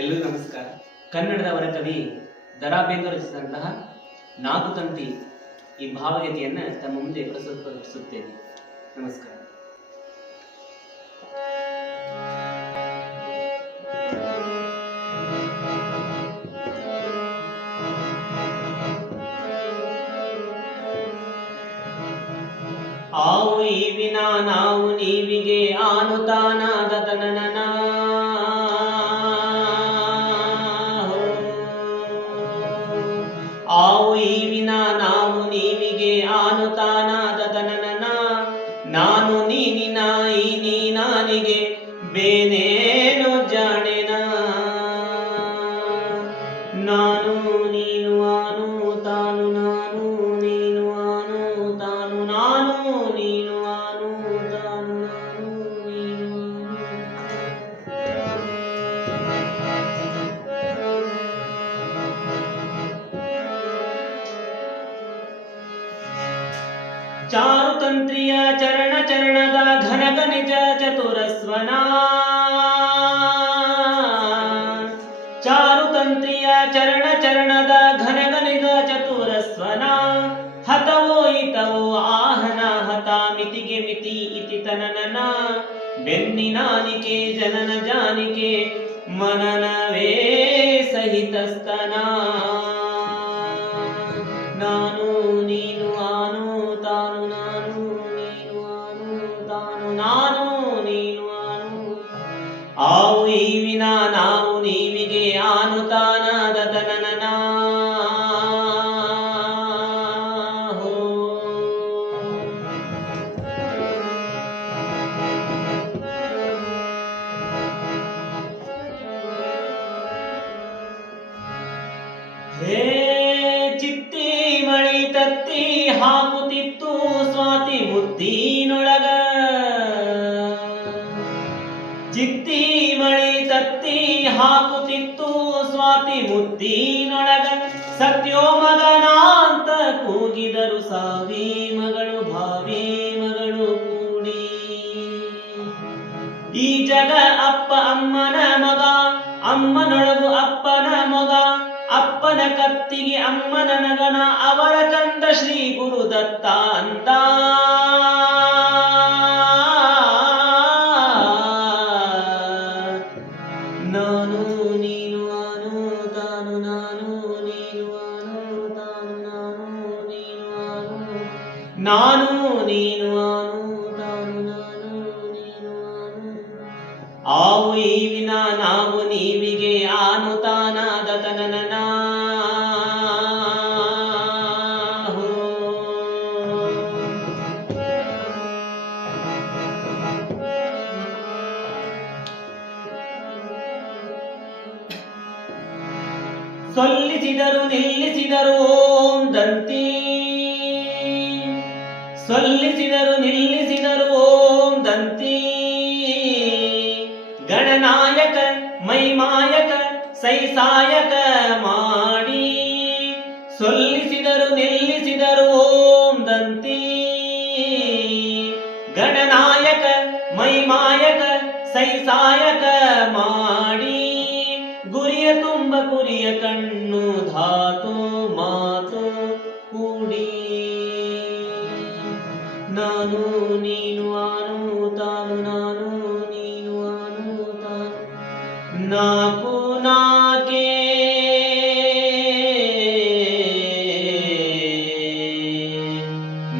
ಎಲ್ಲರಿಗೂ ನಮಸ್ಕಾರ. ಕನ್ನಡದ ವರಕವಿ ದ.ರಾ ಬೇಂದ್ರೆ ರಚಿಸಿದಂತಹ ನಾಲ್ಕು ತಂತಿ ಈ ಭಾವಗೀತೆಯನ್ನು ತಮ್ಮ ಮುಂದೆ ಪ್ರಸ್ತುತಪಡಿಸುತ್ತೇನೆ. ನಮಸ್ಕಾರ. ಆವು ಈ ವಿನಾ ನಾವು ನೀವಿಗೆ ಆನುತಾನಾದ ತನನನ ಆವು ಈ ವಿನಾ ನಾವು ನೀವಿಗೆ ಆನುತಾನಾದ ತನನನ ನಾನು ನೀನಿನ ಈ ನೀನಾನಿಗೆ ಬೇನೇನು ಜಾಣೆನ ನಾನು ನೀನು ಆನು ತಾನು ನಾನು ನೀನು ಆನು ತಾನು ನಾನು ನೀನು ಆನು ತಾನು ನಾನು ನೀನು ಚಾರುತಂತ್ರಿಯ ಚರಣ ಚರಣದ ಘನಗ ನಿಜ ಚತುರಸ್ವನ ಚಾರುತಂತ್ರಿಯ ಚರಣ ಚರಣದ ಘನಗ ನಿಜ ಚತುರಸ್ವನ ಹತವೋ ಹಿತವೋ ಆಹನ ಹತ ಮಿತಿಗೆ ಮಿತಿ ಇತಿ ತನನನ ಬೆನ್ನಿನಾನಿಕೆ ಜನನ ಜಾನಿಕೆ ಮನನವೇ ಸಹಿತಸ್ತನ ನಾನು ನೀನು ಆನು ತಾನು ನಾನು ನೀನು ಆನು ತಾನು ನಾನು ನೀನು ಆನು ಆವು ಈ ವಿನಾ ನಾವು ನೀವಿಗೆ ಆನು ತಾನಾದ ತನನನ ಹೇ ಚಿತ್ತಿ ಮಳಿ ತತ್ತಿ ಹಾಕುತ್ತಿತ್ತು ಸ್ವಾತಿ ಮುತ್ತಿನೊಳಗ ಚಿತ್ತಿ ಮಳಿ ತತ್ತಿ ಹಾಕುತ್ತಿತ್ತು ಸ್ವಾತಿ ಮುತ್ತಿನೊಳಗ ಸತ್ಯೋ ಮಗನ ಅಂತ ಕೂಗಿದರು ಸಾವಿ ಮಗಳು ಭಾವಿ ಮಗಳು ಕೂಡಿ ಈ ಜಗ ಅಪ್ಪ ಅಮ್ಮನ ಮಗ ಅಮ್ಮನೊಳಗು ಅಪ್ಪನ ಮಗ ಅಪ್ಪನ ಕತ್ತಿಗೆ ಅಮ್ಮನ ನಗನ ಅವರ ಕಂದ ಶ್ರೀ ಗುರುದತ್ತ ಅಂತ ನಾನು ನೀನು ಆನು ತಾನು ನಾನು ನೀನು ಆನು ತಾನು ನಾನು ನೀನು ಆನು ನಾನು ನೀನು ಆನು ತಾನು ನಾನು ನೀನು ಆನು ಆವು ಈ ವಿನಾ ನಾವು ನೀವಿಗೆ ಆನು ತಾನಾದ ತನನನ ಸೊಲ್ಲಿಸಿದರು ನಿಲ್ಲಿಸಿದರು ಓಂ ದಂತಿ ಸೊಲ್ಲಿಸಿದರು ನಿಲ್ಲಿಸಿದರು ಓಂ ದಂತಿ ಗಣನಾಯಕ ಮೈಮಾಯಕ ಸೈಸಾಯಕ ಮಾಡಿ ಸೊಲ್ಲಿಸಿದರು ನಿಲ್ಲಿಸಿದರು ಓಂ ದಂತಿ ಗಣನಾಯಕ ಮೈಮಾಯಕ ಸೈಸಾಯಕ ಮಾಡಿ ಗುರಿಯ ತುಂಬ ಕುರಿಯ ಕಣ್ಣು ಧಾತು ಮಾತು ಕೂಡಿ ನಾನು ನೀನು ಆನು ತಾನು ನಾನು ನೀನು ಆನು ತಾನು ನಾಕು ನಾಕೆ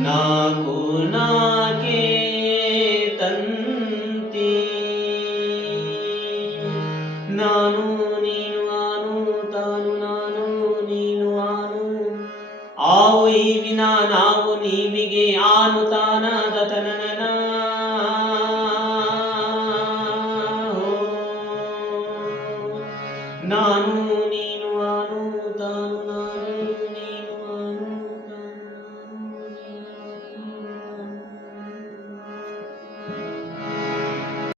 ನಾಕು ನಾಕೆ ತಂತಿ ನಾನು ನೀನು ಆನು ತಾನು ನಾನು ನೀನು ಆನು ಆವು ಈ ವಿನಾ ನಾವು ನೀವಿಗೆ ಆನು ತಾನಾದ ತನನನ ನಾನು ನೀನು ಆನು ತಾನು ನಾನು